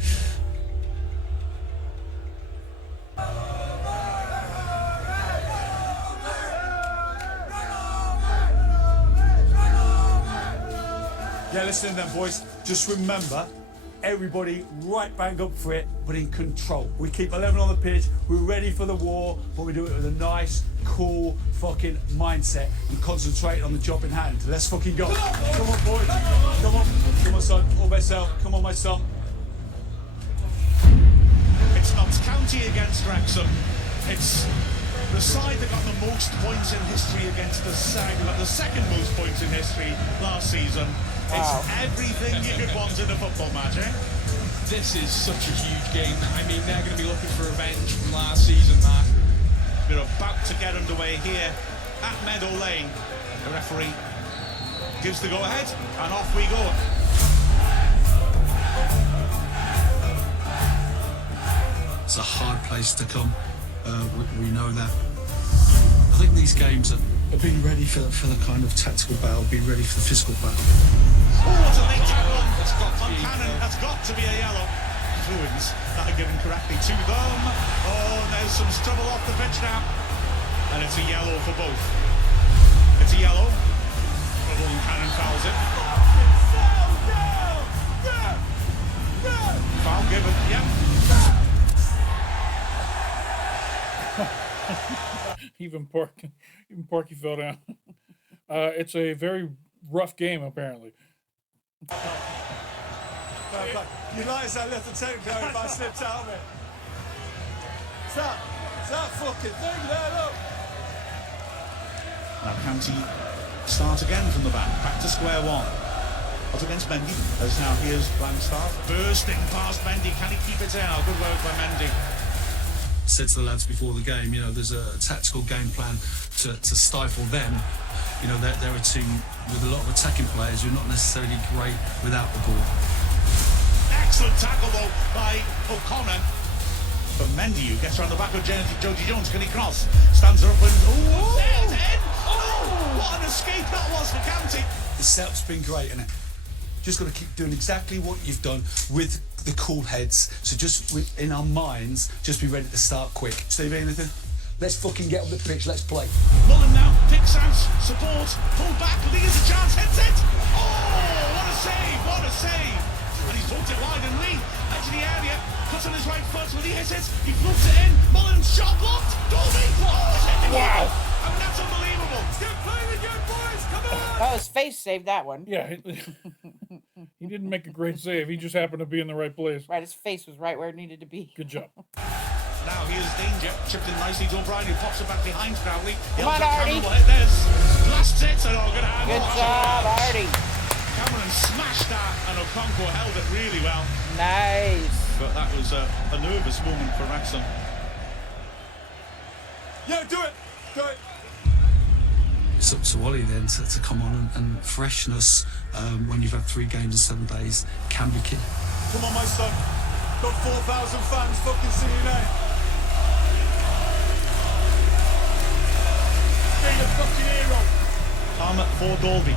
Yeah, listen then, boys. Just remember, everybody right bang up for it, but in control. We keep 11 on the pitch, we're ready for the war, but we do it with a nice, cool fucking mindset and concentrate on the job in hand. Let's fucking go. Come on, boys. Come on. Come on, son. All best out. Come on, my son. It's Notts County against Wrexham. It's the side that got the most points in history against the side that got the second most points in history last season. Wow. It's everything you could want in a football match, eh? This is such a huge game. I mean, they're going to be looking for revenge from last season, Mark. They're about to get underway here at Meadow Lane. The referee gives the go-ahead, and off we go. It's a hard place to come. We know that. I think these games have been ready for the kind of tactical battle, been ready for the physical battle. Oh, what a late tackle. On Cannon, that's got to be a yellow. Fluids that are given correctly to them. Oh, there's some trouble off the pitch now. And it's a yellow for both. It's a yellow. Well, Cannon fouls it. Foul given, yep. Even Porky fell down. It's a very rough game, apparently. You notice I left the tape there if I slipped out of it. Stop fucking thing there, look. Now County start again from the back to square one. Up against Mendy, as now here's Langstaff. Bursting past Mendy, can he keep it in? Oh, good work by Mendy. Said to the lads before the game, you know, there's a tactical game plan to stifle them. You know, they're a team with a lot of attacking players who are not necessarily great without the ball. Excellent tackle though by O'Connor. But Mendy, who gets around the back of Jody Jones, can he cross? Stands up and sails in! Oh, what an escape that was for County! The setup's been great, isn't it? Just got to keep doing exactly what you've done with the cool heads. So just in our minds, just be ready to start quick. Steve, anything? Let's fucking get on the pitch. Let's play. Mullen now picks out support, pull back. Lee has a chance, hits it. Oh, what a save! What a save! And he's poked it wide, and Lee edge of the area, cuts on his right foot when he hits it. He floats it in. Mullen's shot blocked. Dolby. Oh, it's hit the wow! I mean, that's unbelievable. Good play again, boys. Come on. Oh, his face saved that one. Yeah, he didn't make a great save. He just happened to be in the right place. Right, his face was right where it needed to be. Good job. Now here's danger. Chipped in nicely to O'Brien, who pops it back behind Crowley. Come on, Artie. There's blasts it, and good hand. Good job, Artie. Cameron smashed that, and Okonkwo held it really well. Nice. But that was a nervous moment for Wrexham. Yeah, do it. Do it. It's up to Wally then to come on and freshness when you've had 3 games in 7 days can be key. Come on, my son. Got 4,000 fans fucking singing out. Be a fucking hero. Palmer for Dolby.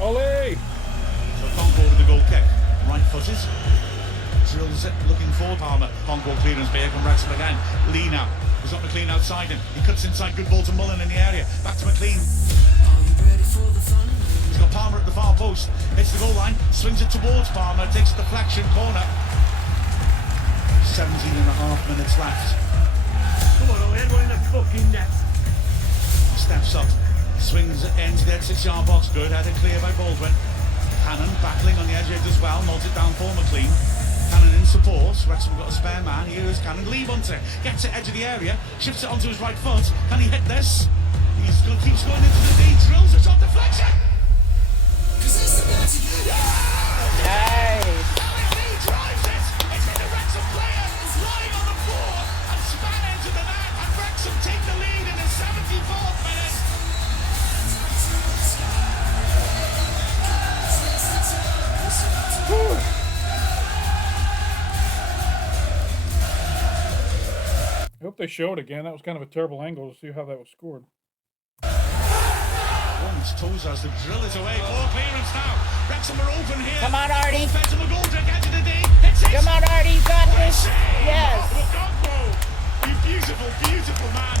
Ole! So Congo with the goal kick. Right footed. Drills it, looking for Palmer. Congo clearance, but here come Wrexham again. Lee now. He's got McLean outside him. He cuts inside, good ball to Mullen in the area. Back to McLean. He's got Palmer at the far post. Hits the goal line, swings it towards Palmer, takes a deflection corner. 17.5 minutes left. Come on, Ole, everyone in the fucking net. Steps up, swings it into the 6-yard box. Good headed clear by Baldwin. Cannon battling on the edge as well, nods it down for McLean. Cannon in support. Wrexham got a spare man. Here is Cannon. Lee Bunter gets it edge of the area, shifts it onto his right foot. Can he hit this? He's going to keep going into the D. Drills a shot deflection. Nice. Lee drives it. It's hit the Wrexham player lying on the floor and span into the net. And Wrexham take the lead in the 74th minute. they show it again. That was kind of a terrible angle to see how that was scored. Once Toes as the drill is away. Poor clearance now. Wrexham are open here. Come on, Artie. Offensive goal to get to the D. Hits it. Come on, Artie. You got this. Yes. You beautiful, beautiful man.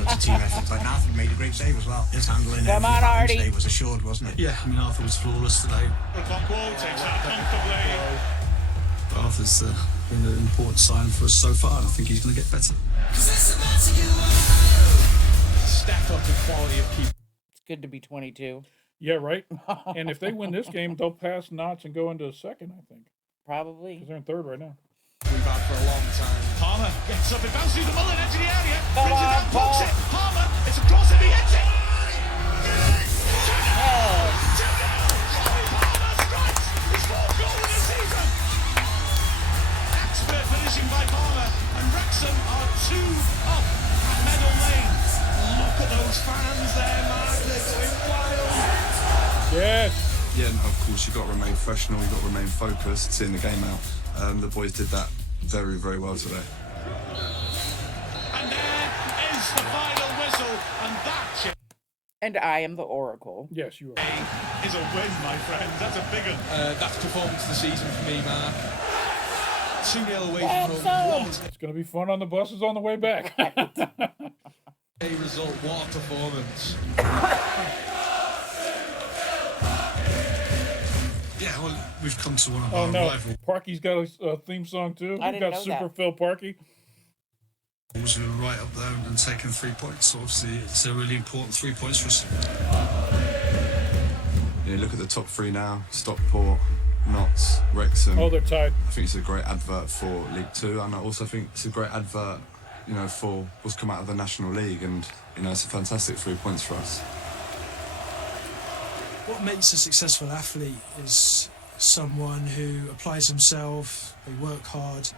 It's a team effort, but Arthur made a great save as well. His handling Come on, Artie. today was assured, wasn't it? Yeah, I mean, Arthur was flawless today. Buckwall takes that comfortably. Arthur's been an important sign for us so far, and I think he's going to get better. Step up in quality of keep. It's good to be 22. Yeah, right. And if they win this game, they'll pass Knots and go into second, I think. Probably. Because they're in third right now. We've had for a long time. Palmer gets up, it bounces through the mullet into the area. Come Brings it on, down, Paul. pokes it. Palmer, it's a cross and he hits it. Palmer strikes his fourth goal of the season. Expert finishing by Palmer, and Wrexham are 2 up at Meadow Lane. Look at those fans there, Mark. They're going wild. Yes. Yeah, and of course you've got to remain professional, you've got to remain focused, seeing the game out. The boys did that very, very well today. And there is the final whistle, and that And I am the Oracle. Yes, you are. is a win, my friend. That's a big one. That's performance of the season for me, Mark. 2-0 away from home. What It's going to be fun on the buses on the way back. a result. What a performance. Yeah, well, we've come to one of Oh our no, rivals. Parky's got a theme song too. I We've didn't got know Super that. Phil Parky. Who are right up there and taking 3 points. So obviously, it's a really important 3 points for us. You know, look at the top 3 now: Stockport, Notts, Wrexham. Oh, they're tied. I think it's a great advert for League Two, and I also think it's a great advert, you know, for what's come out of the National League, and you know, it's a fantastic 3 points for us. What makes a successful athlete is someone who applies himself, they work hard.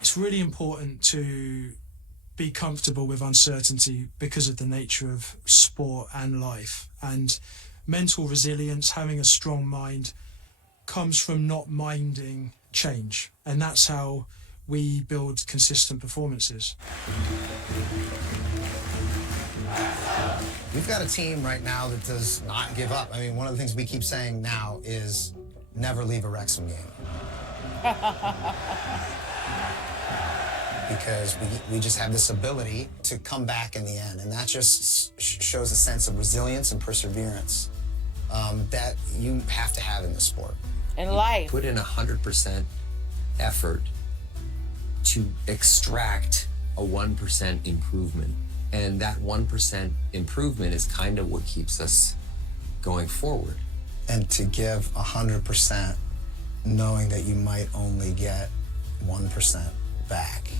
It's really important to be comfortable with uncertainty because of the nature of sport and life. And mental resilience, having a strong mind, comes from not minding change. And that's how we build consistent performances. We've got a team right now that does not give up. I mean, one of the things we keep saying now is never leave a Wrexham game. Because we just have this ability to come back in the end. And that just shows a sense of resilience and perseverance that you have to have in this sport. In life. Put in 100% effort to extract a 1% improvement. And that 1% improvement is kind of what keeps us going forward. And to give 100%, knowing that you might only get 1% back,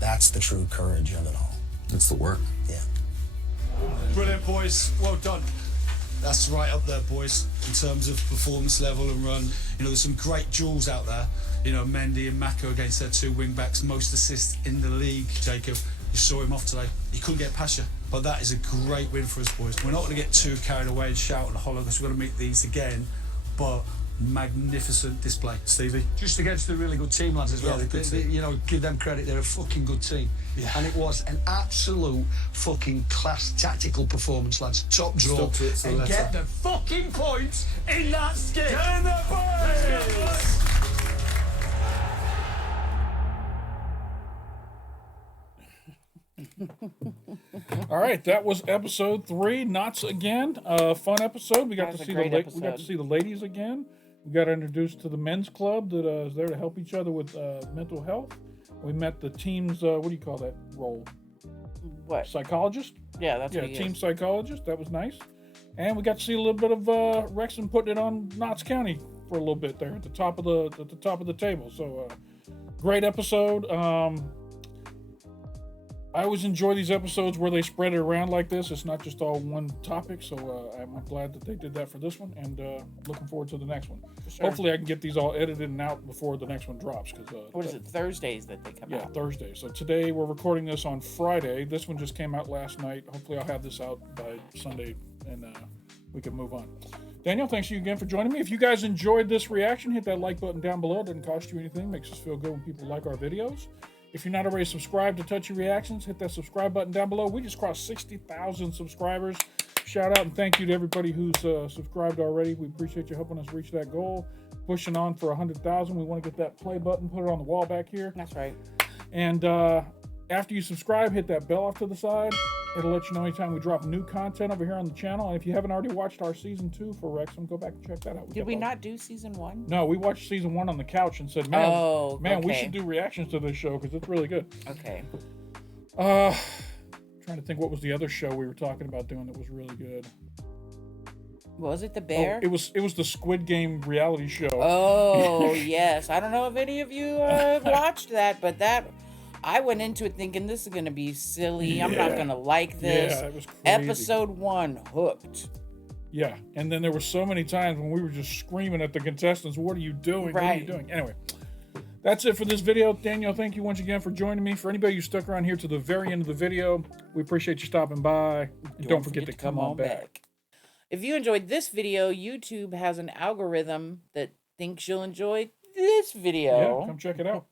that's the true courage of it all. It's the work. Yeah. Brilliant, boys. Well done. That's right up there, boys, in terms of performance level and run. You know, there's some great duels out there. You know, Mendy and Mako against their 2 wing-backs, most assists in the league. Jacob, you saw him off today. He couldn't get past you. But that is a great win for us, boys. We're not going to get too carried away and shout and holler because we're going to meet these again. But magnificent display, Stevie. Just against a really good team, lads, as well. Yeah, they're a good team. You know, give them credit, they're a fucking good team. Yeah. And it was an absolute fucking class tactical performance, lads. Top draw. Stuck to it to the and letter. get the fucking points in that skip. Get in there, boys! All right, that was episode 3. Knots again. Fun episode. We got That to was a see great we got episode. to see the ladies again. We got introduced to the men's club that is there to help each other with mental health. We met the team's what do you call that role? What? Psychologist. Yeah, that's yeah, what he team is. psychologist. That was nice. And we got to see a little bit of Wrexham putting it on Notts County for a little bit there at the top of the table. So great episode. I always enjoy these episodes where they spread it around like this. It's not just all one topic. So I'm glad that they did that for this one, and looking forward to the next one. Sure. Hopefully I can get these all edited and out before the next one drops. What is it, Thursdays that they come out? Yeah, Thursday. So today we're recording this on Friday. This one just came out last night. Hopefully I'll have this out by Sunday, and we can move on. Daniel, thanks you again for joining me. If you guys enjoyed this reaction, hit that like button down below. It doesn't cost you anything. Makes us feel good when people like our videos. If you're not already subscribed to Touchy Reactions, hit that subscribe button down below. We just crossed 60,000 subscribers. Shout out and thank you to everybody who's subscribed already. We appreciate you helping us reach that goal. Pushing on for 100,000. We want to get that play button, put it on the wall back here. That's right. And after you subscribe, hit that bell off to the side. It'll let you know anytime we drop new content over here on the channel. And if you haven't already watched our season 2 for Wrexham, go back and check that out. Did we not do season 1? No, we watched season 1 on the couch and said, man, we okay. should do reactions to this show because it's really good. Okay. Trying to think what was the other show we were talking about doing that was really good. Was it the bear? Oh, it was the Squid Game reality show. Oh, yes. I don't know if any of you watched that, but I went into it thinking this is going to be silly. Yeah. I'm not going to like this. Yeah, it was crazy. Episode 1, hooked. Yeah, and then there were so many times when we were just screaming at the contestants, what are you doing? What are you doing? Anyway, that's it for this video. Daniel, thank you once again for joining me. For anybody who stuck around here to the very end of the video, we appreciate you stopping by. And don't forget to come on back. If you enjoyed this video, YouTube has an algorithm that thinks you'll enjoy this video. Yeah, come check it out.